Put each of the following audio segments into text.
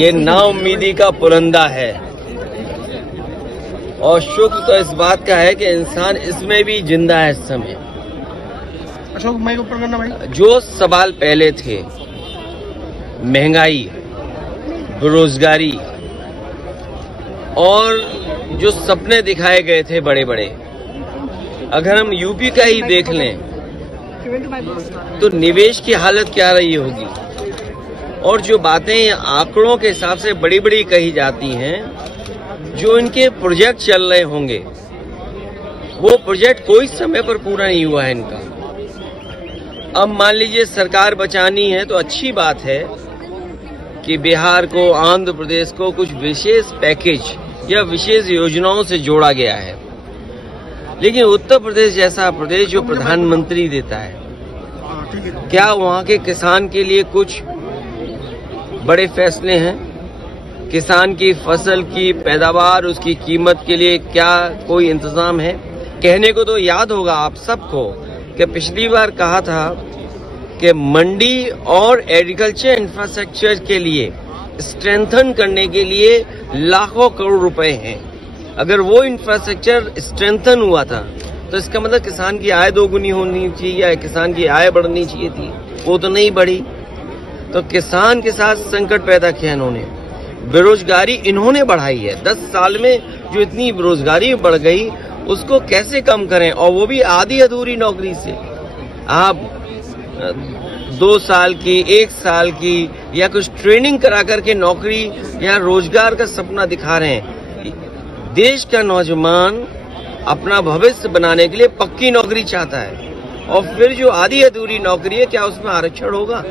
ये नाउम्मीदी का पुरंदा है और शुक्र तो इस बात का है कि इंसान इसमें भी जिंदा है इस समय। अशोक भाई को ऊपर करना भाई। जो सवाल पहले थे, महंगाई, बेरोजगारी और जो सपने दिखाए गए थे बड़े बड़े, अगर हम यूपी का ही देख लें तो निवेश की हालत क्या रही होगी। और जो बातें आंकड़ों के हिसाब से बड़ी बड़ी कही जाती हैं, जो इनके प्रोजेक्ट चल रहे होंगे, वो प्रोजेक्ट कोई समय पर पूरा नहीं हुआ है इनका। अब मान लीजिए सरकार बचानी है तो अच्छी बात है कि बिहार को, आंध्र प्रदेश को कुछ विशेष पैकेज या विशेष योजनाओं से जोड़ा गया है, लेकिन उत्तर प्रदेश जैसा प्रदेश जो प्रधानमंत्री देता है, क्या वहां के किसान के लिए कुछ बड़े फैसले हैं? किसान की फसल की पैदावार, उसकी कीमत के लिए क्या कोई इंतजाम है? कहने को तो याद होगा आप सबको कि पिछली बार कहा था कि मंडी और एग्रीकल्चर इंफ्रास्ट्रक्चर के लिए स्ट्रेंथन करने के लिए लाखों करोड़ रुपए हैं। अगर वो इंफ्रास्ट्रक्चर स्ट्रेंथन हुआ था तो इसका मतलब किसान की आय दोगुनी होनी चाहिए या किसान की आय बढ़नी चाहिए थी, वो तो नहीं बढ़ी। तो किसान के साथ संकट पैदा किया इन्होंने। बेरोजगारी इन्होंने बढ़ाई है। 10 साल में जो इतनी बेरोजगारी बढ़ गई, उसको कैसे कम करें, और वो भी आधी अधूरी नौकरी से। आप 2 साल की, 1 साल की या कुछ ट्रेनिंग करा करके नौकरी या रोजगार का सपना दिखा रहे हैं। देश का नौजवान अपना भविष्य बनाने के लिए पक्की नौकरी चाहता है, और फिर जो आधी अधूरी नौकरी है, क्या उसमें आरक्षण होगा?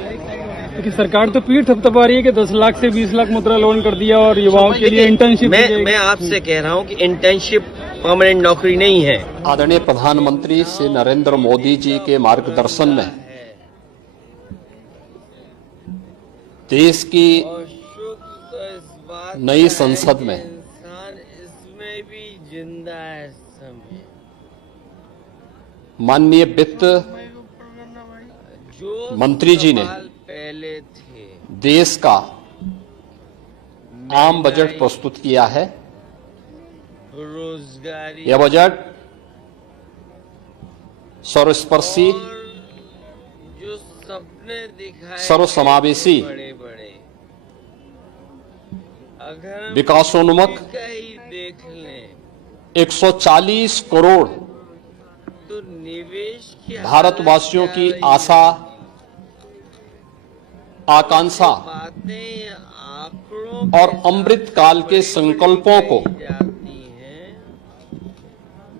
लेकिन सरकार तो पीठ थपथपा रही है कि 10 लाख से 20 लाख मुद्रा लोन कर दिया और युवाओं के लिए इंटर्नशिप। मैं आपसे कह रहा हूं कि इंटर्नशिप परमानेंट नौकरी नहीं है। आदरणीय प्रधानमंत्री श्री नरेंद्र मोदी जी के मार्गदर्शन में देश की नई संसद में इसमें भी जिंदा है इस समय। माननीय वित्त मंत्री जी ने पहले थे, देश का आम बजट प्रस्तुत किया है। रोजगारी, यह बजट सर्वस्पर्शी, जो सपने दिखाए, सर्वसमावेशी, बड़े बड़े, अगर विकासोन्मुख ही देख लें 140 करोड़ तो निवेश की भारतवासियों की आशा, आकांक्षा बातें आंकड़ों और अमृत काल के संकल्पों को जाती हैं,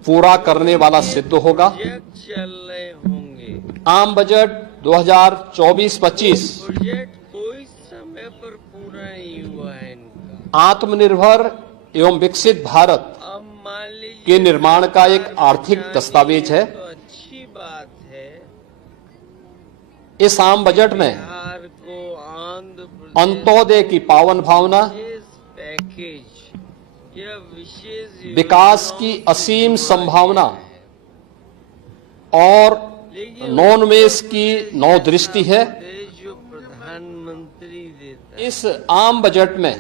पूरा करने वाला सिद्ध होगा। चल रहे होंगे। आम बजट 2024-25 प्रोजेक्ट कोई समय पर पूरा नहीं हुआ है इनका। आत्मनिर्भर एवं विकसित भारत अब मान लीजिए के निर्माण का एक आर्थिक दस्तावेज है। तो अच्छी बात है। इस आम बजट में बिहार को, आंध्र अंत्योदय की पावन भावना, पैकेज या विशेष विकास की असीम संभावना और नवोन्मेष की नवदृष्टि है। जो प्रधानमंत्री देता है, इस आम बजट में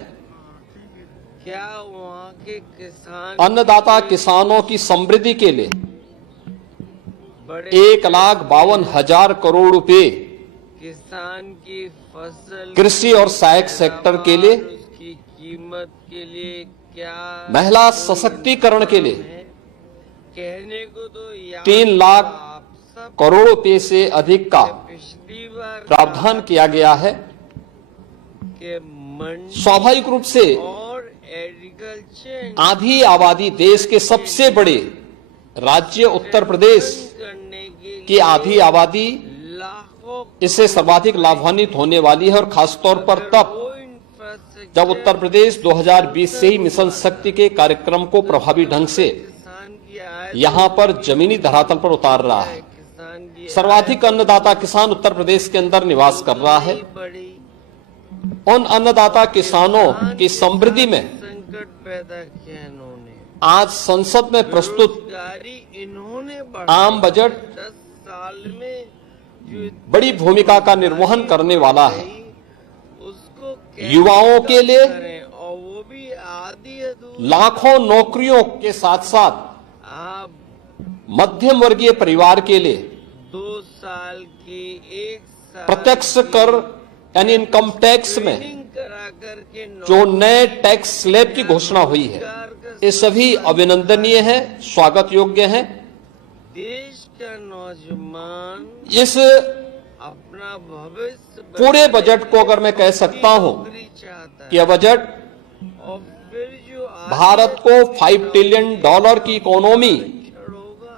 क्या वहाँ के किसान, अन्नदाता किसानों की समृद्धि के लिए बड़े 1,52,000 करोड़ रुपए किसान की फसल, कृषि और सहायक सेक्टर के लिए, उसकी कीमत के लिए क्या, महिला सशक्तिकरण के लिए कहने को तो 3 लाख आप सब करोड़ रुपए से अधिक का पिछली बार प्रावधान किया गया है। के मंडी स्वाभाविक रूप से और एग्रीकल्चर आधी आबादी देश के सबसे बड़े राज्य उत्तर प्रदेश करने के की आधी आबादी लाखों इससे सर्वाधिक लाभान्वित होने वाली है, और खासतौर पर तब इंफ्रास्ट्रक्चर जब उत्तर प्रदेश 2020 से ही मिशन शक्ति के कार्यक्रम को प्रभावी ढंग से किसान की आय, यहां पर जमीनी धरातल पर उतार रहा है। किसान की सर्वाधिक अन्नदाता किसान उत्तर प्रदेश के अंदर निवास कर रहा है। बड़ी उन अन्नदाता किसानों की समृद्धि में संकट पैदा किया इन्होंने। आज संसद में प्रस्तुत बेरोजगारी इन्होंने आम बजट 10 साल में जो बड़ी भूमिका का निर्वहन करने वाला है। उसको युवाओं के लिए करें, और वो भी आधी अधूरी। लाखों नौकरियों के साथ साथ आप मध्यम वर्गीय परिवार के लिए 2 साल की 1 साल प्रत्यक्ष कर यानी इनकम टैक्स में ट्रेनिंग करा करके जो नए टैक्स स्लैब की घोषणा हुई है, ये सभी अभिनंदनीय है, स्वागत योग्य है। देश का नौजवान इस अपना भविष्य पूरे बजट को अगर मैं कह सकता हूं नौकरी चाहता है, कि यह बजट और फिर जो आगे भारत को $5 ट्रिलियन की इकोनॉमी अक्षर होगा,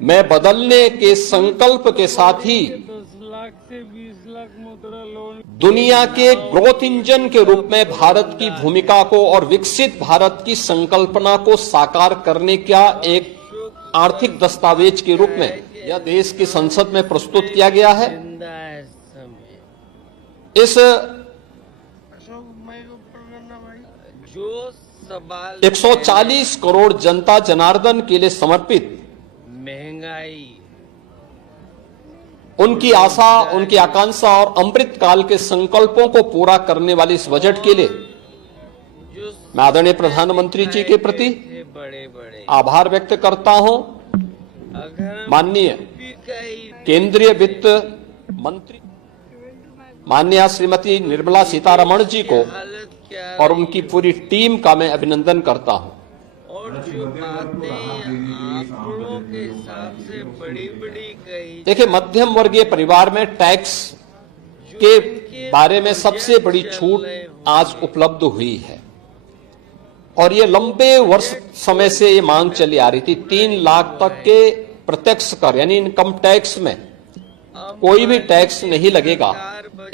में बदलने के संकल्प के साथ ही 10 लाख से 20 लाख मुद्रा लोन दुनिया के ग्रोथ इंजन के रूप में भारत की भूमिका को और विकसित भारत की संकल्पना को साकार करने का एक आर्थिक दस्तावेज के रूप में यह देश की संसद में प्रस्तुत किया गया है। जिंदा है समय। इस अशोक माइक ऊपर करना भाई। जो सवाल 140 करोड़ जनता जनार्दन के लिए समर्पित महंगाई, उनकी आशा, उनकी आकांक्षा और अमृत काल के संकल्पों को पूरा करने वाले इस बजट के लिए जो मैं आदरणीय प्रधानमंत्री जी के प्रति बड़े बड़े, आभार व्यक्त करता हूं। अगर हम माननीय यूपी का ही केंद्रीय वित्त मंत्री माननीय श्रीमती निर्मला सीतारमण जी को हालत क्या और उनकी पूरी टीम का मैं अभिनंदन करता हूं। और जो बातें आंकड़ों के हिसाब से बड़ी बड़ी कही, देखिए, मध्यम वर्गीय परिवार में टैक्स के बारे में सबसे बड़ी छूट आज उपलब्ध हुई है और ये लंबे वर्ष समय से ये मांग चली आ रही थी। 3 लाख तक के प्रत्यक्ष कर यानी इनकम टैक्स में कोई भी टैक्स नहीं लगेगा।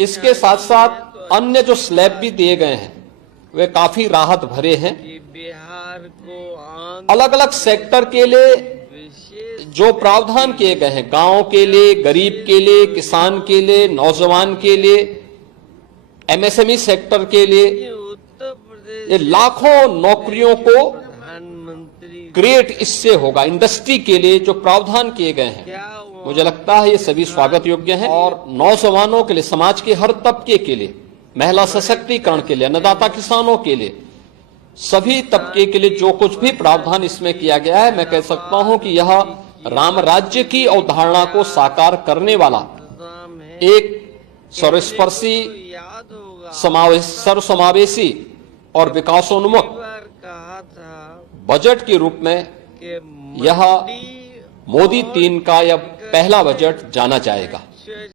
इसके साथ साथ अन्य जो स्लैब भी दिए गए हैं वे काफी राहत भरे हैं। कि बिहार को अलग अलग सेक्टर के लिए विशेष जो प्रावधान किए गए हैं, गांव के लिए, गरीब के लिए, किसान के लिए, नौजवान के लिए, एमएसएमई सेक्टर के लिए, उत्तर प्रदेश ये लाखों नौकरियों को प्रधानमंत्री क्रिएट इससे होगा। इंडस्ट्री के लिए जो प्रावधान किए गए हैं, क्या हुआ? मुझे लगता है ये सभी स्वागत योग्य हैं और नौजवानों के लिए, समाज के हर तबके के लिए, महिला सशक्तिकरण के लिए, अन्नदाता किसानों के लिए, सभी तबके के लिए जो कुछ भी प्रावधान इसमें किया गया है, मैं कह सकता हूं कि यह राम राज्य की अवधारणा को साकार करने वाला नाम है, एक सर्वस्पर्शी, याद होगा सर्वसमावेशी और विकासोन्मुख बार कहा था बजट के रूप में कि यह मंडी मोदी 3 का यह पहला बजट जाना जाएगा।